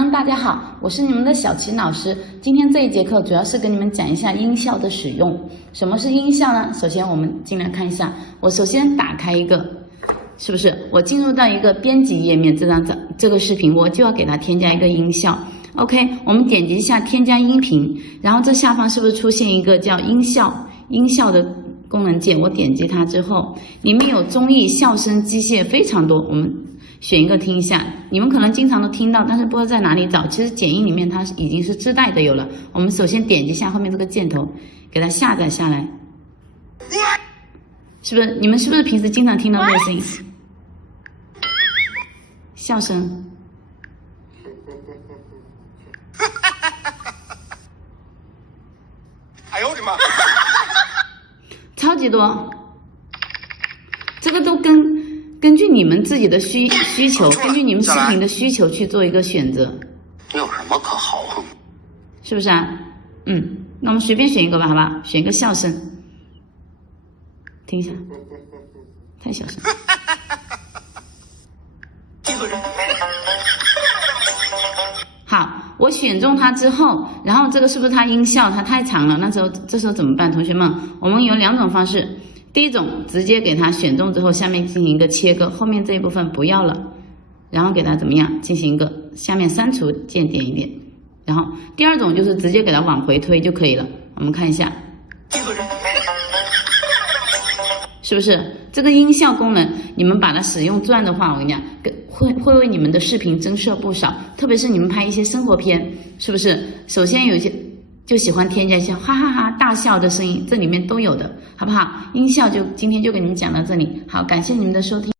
们，大家好，我是你们的小琴老师。今天这一节课主要是跟你们讲一下音效的使用。什么是音效呢？首先我们进来看一下，我首先打开一个，是不是？我进入到一个编辑页面，这个视频我就要给它添加一个音效。OK， 我们点击一下添加音频，然后这下方是不是出现一个叫音效的功能键？我点击它之后，里面有综艺、笑声、机械非常多，我们选一个听一下。你们可能经常都听到，但是不知道在哪里找。其实剪映里面它已经是自带的有了。我们首先点击一下后面这个箭头，给它下载下来。是不是？你们是不是平时经常听到这个声音？笑声。哎呦我的妈！超级多，这个都根据你们自己的需求，根据你们视频的需求去做一个选择。有什么可豪横？是不是啊？那我们随便选一个吧，好吧？选一个笑声，听一下，太小声。好，我选中它之后，然后这个是不是它音效它太长了？这时候怎么办？同学们，我们有两种方式。第一种，直接给它选中之后，下面进行一个切割，后面这一部分不要了，然后给它怎么样？进行一个下面删除键点一点。然后第二种就是直接给它往回推就可以了。我们看一下，是不是这个音效功能？你们把它使用转的话，我跟你讲，会为你们的视频增色不少。特别是你们拍一些生活片，是不是？首先有一些就喜欢添加一些哈哈哈大笑的声音，这里面都有的，好不好？音效今天就给你们讲到这里，好，感谢你们的收听。